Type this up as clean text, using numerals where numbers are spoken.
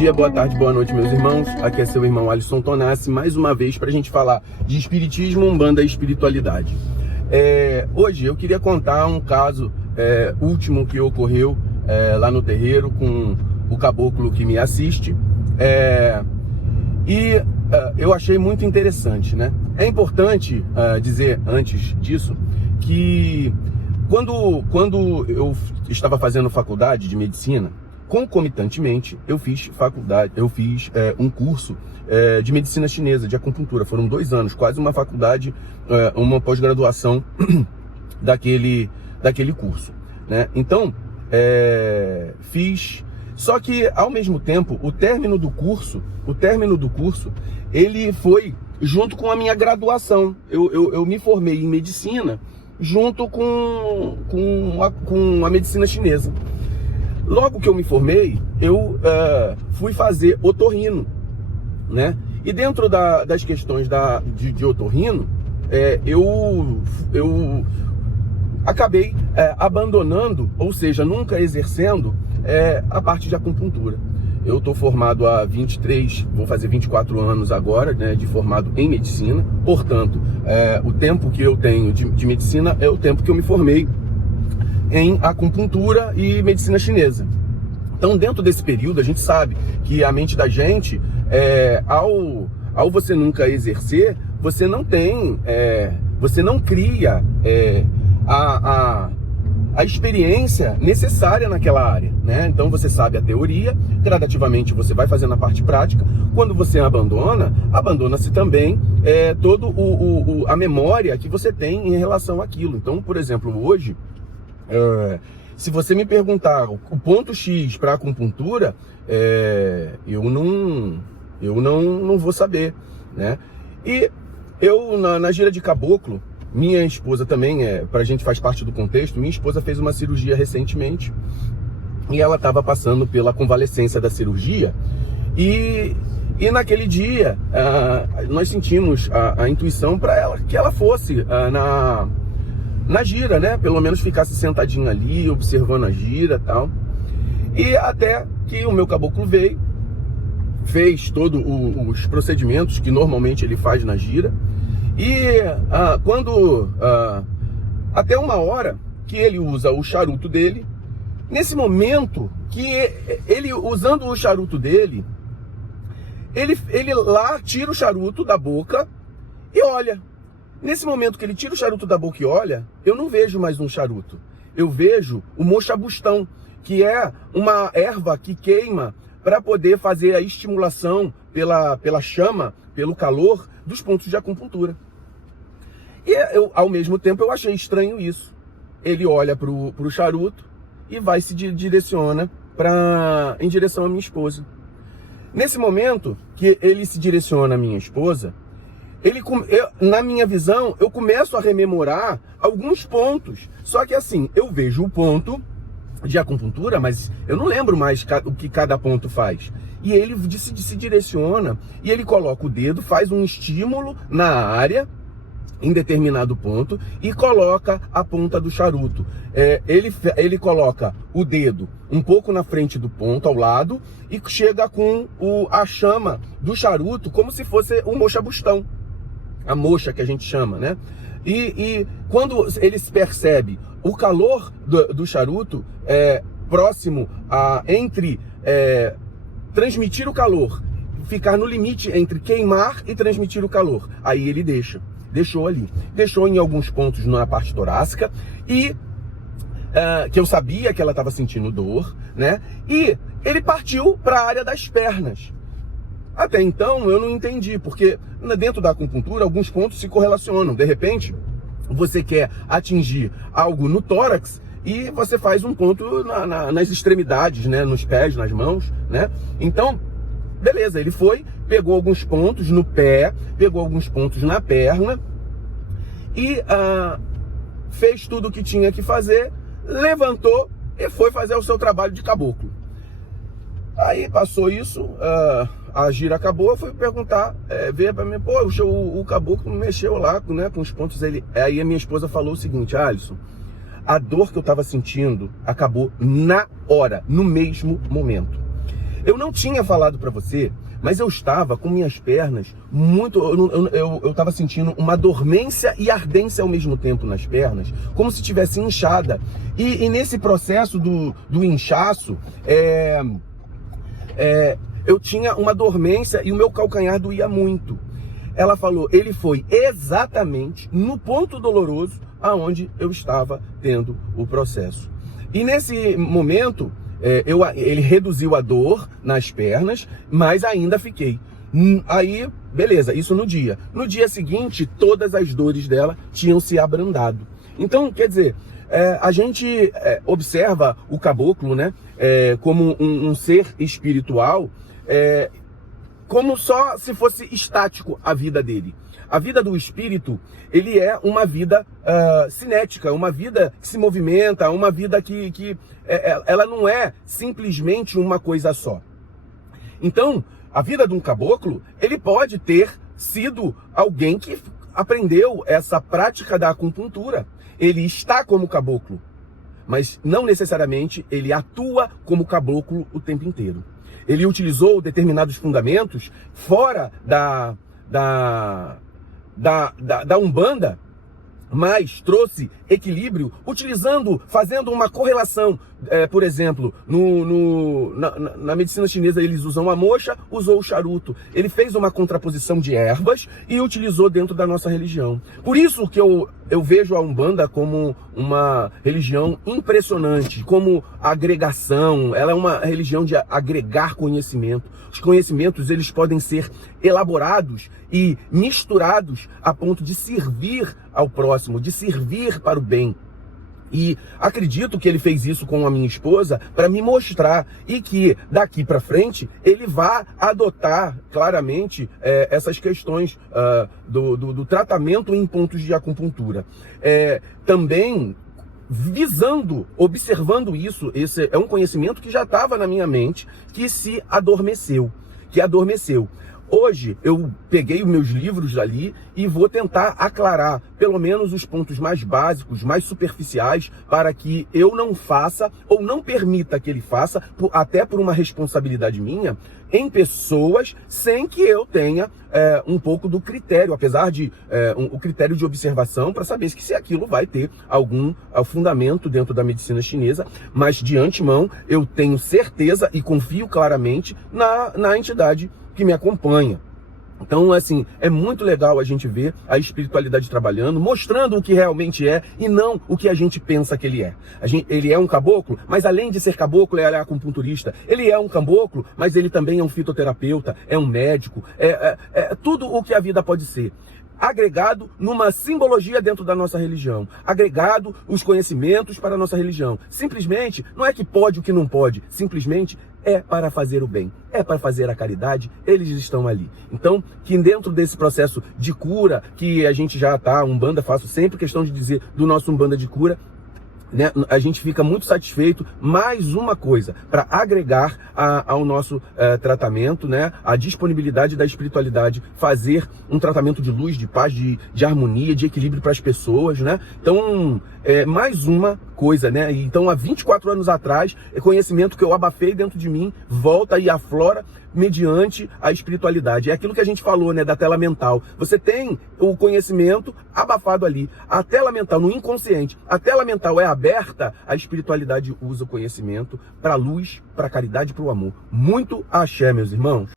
dia, boa tarde, boa noite, meus irmãos. Aqui é seu irmão Alisson Tonassi, mais uma vez para a gente falar de espiritismo, umbanda e espiritualidade. Hoje eu queria contar um caso último que ocorreu lá no terreiro com o caboclo que me assiste. Eu achei muito interessante, né? É importante dizer antes disso que quando eu estava fazendo faculdade de medicina, concomitantemente eu fiz um curso de medicina chinesa, de acupuntura. Foram 2 anos, quase uma faculdade, uma pós-graduação daquele curso, né? Então, fiz. Só que, ao mesmo tempo, o término do curso, ele foi junto com a minha graduação. Eu me formei em medicina junto com a medicina chinesa. Logo que eu me formei, eu fui fazer otorrino, né? E dentro das questões de otorrino, eu acabei abandonando, ou seja, nunca exercendo a parte de acupuntura. Eu estou formado há 23, vou fazer 24 anos agora, né, de formado em medicina. Portanto, o tempo que eu tenho de medicina é o tempo que eu me formei em acupuntura e medicina chinesa. Então, dentro desse período, a gente sabe que a mente da gente, ao você nunca exercer, você não tem, você não cria a experiência necessária naquela área, né? Então você sabe a teoria, gradativamente você vai fazendo a parte prática. Quando você abandona-se também todo a memória que você tem em relação àquilo. Então, por exemplo, hoje, se você me perguntar o ponto X para acupuntura, eu não vou saber, né? E eu, na gira de caboclo, minha esposa também, pra gente faz parte do contexto, minha esposa fez uma cirurgia recentemente e ela estava passando pela convalescência da cirurgia e naquele dia nós sentimos a intuição para ela que ela fosse na gira, né? Pelo menos ficasse sentadinha ali, observando a gira e tal. E até que o meu caboclo veio, fez todos os procedimentos que normalmente ele faz na gira. E até uma hora que ele usa o charuto dele, nesse momento que ele, usando o charuto dele, ele lá tira o charuto da boca e olha. Nesse momento que ele tira o charuto da boca e olha, eu não vejo mais um charuto. Eu vejo o moxabustão, que é uma erva que queima para poder fazer a estimulação pela chama, pelo calor dos pontos de acupuntura. E ao mesmo tempo eu achei estranho isso. Ele olha pro charuto e se direciona em direção à minha esposa. Nesse momento que ele se direciona à minha esposa, na minha visão, eu começo a rememorar alguns pontos. Só que assim, eu vejo o ponto de acupuntura, mas eu não lembro mais o que cada ponto faz. E ele se direciona e ele coloca o dedo, faz um estímulo na área, em determinado ponto, e coloca a ponta do charuto. Ele coloca o dedo um pouco na frente do ponto, ao lado, e chega com a chama do charuto como se fosse um moxabustão. A moxa que a gente chama, né? E quando ele se percebe o calor do charuto próximo entre transmitir o calor, ficar no limite entre queimar e transmitir o calor, aí ele deixou ali. Deixou em alguns pontos na parte torácica e que eu sabia que ela estava sentindo dor, né? E ele partiu para a área das pernas. Até então eu não entendi, porque dentro da acupuntura alguns pontos se correlacionam. De repente, você quer atingir algo no tórax e você faz um ponto nas extremidades, né? Nos pés, nas mãos, né? Então, beleza, ele pegou alguns pontos no pé, pegou alguns pontos na perna e fez tudo o que tinha que fazer, levantou e foi fazer o seu trabalho de caboclo. Aí passou isso, a gira acabou, eu fui perguntar, veio pra mim, pô, o caboclo mexeu lá, né, com os pontos. Aí a minha esposa falou o seguinte: Alisson, a dor que eu tava sentindo acabou na hora, no mesmo momento. Eu não tinha falado para você, mas eu estava com minhas pernas muito... Eu estava sentindo uma dormência e ardência ao mesmo tempo nas pernas, como se tivesse inchada. E nesse processo do inchaço, eu tinha uma dormência e o meu calcanhar doía muito. Ela falou, ele foi exatamente no ponto doloroso aonde eu estava tendo o processo. E nesse momento, ele reduziu a dor nas pernas, mas ainda fiquei. Aí, beleza, isso no dia. No dia seguinte, todas as dores dela tinham se abrandado. Então, quer dizer, a gente observa o caboclo, né, como um ser espiritual, como só se fosse estático a vida dele. A vida do espírito, ele é uma vida cinética, uma vida que se movimenta, uma vida que ela não é simplesmente uma coisa só. Então, a vida de um caboclo, ele pode ter sido alguém que aprendeu essa prática da acupuntura. Ele está como caboclo, mas não necessariamente ele atua como caboclo o tempo inteiro. Ele utilizou determinados fundamentos fora da Umbanda, mas trouxe equilíbrio fazendo uma correlação. Por exemplo, na medicina chinesa eles usam a moxa, usou o charuto. Ele fez uma contraposição de ervas e utilizou dentro da nossa religião. Por isso que eu vejo a Umbanda como uma religião impressionante, como agregação. Ela é uma religião de agregar conhecimento. Os conhecimentos, eles podem ser elaborados e misturados a ponto de servir ao próximo, de servir para o bem. E acredito que ele fez isso com a minha esposa para me mostrar e que daqui para frente ele vai adotar claramente essas questões do tratamento em pontos de acupuntura. Também observando isso, esse é um conhecimento que já estava na minha mente, que adormeceu. Hoje eu peguei os meus livros ali e vou tentar aclarar pelo menos os pontos mais básicos, mais superficiais, para que eu não faça ou não permita que ele faça, até por uma responsabilidade minha, em pessoas sem que eu tenha um pouco do critério, apesar de o critério de observação para saber se aquilo vai ter algum fundamento dentro da medicina chinesa, mas de antemão eu tenho certeza e confio claramente na entidade que me acompanha. Então, assim, é muito legal a gente ver a espiritualidade trabalhando, mostrando o que realmente é e não o que a gente pensa que ele é. Ele é um caboclo, mas além de ser caboclo, ele é acupunturista. Ele é um caboclo, mas ele também é um fitoterapeuta, é um médico, tudo o que a vida pode ser. Agregado numa simbologia dentro da nossa religião, agregado os conhecimentos para a nossa religião. Simplesmente, não é que pode o que não pode, simplesmente é para fazer o bem, é para fazer a caridade, eles estão ali. Então, que dentro desse processo de cura, que a gente já está, Umbanda, faço sempre questão de dizer do nosso Umbanda de cura, né, a gente fica muito satisfeito. Mais uma coisa para agregar ao nosso tratamento, né, a disponibilidade da espiritualidade, fazer um tratamento de luz, de paz, de harmonia, de equilíbrio para as pessoas, né? Então, mais uma coisa, né? Então, há 24 anos atrás, conhecimento que eu abafei dentro de mim volta e aflora mediante a espiritualidade. É aquilo que a gente falou, né, da tela mental. Você tem o conhecimento abafado ali. A tela mental, no inconsciente, a tela mental é aberta, a espiritualidade usa o conhecimento para a luz, para a caridade, para o amor. Muito axé, meus irmãos.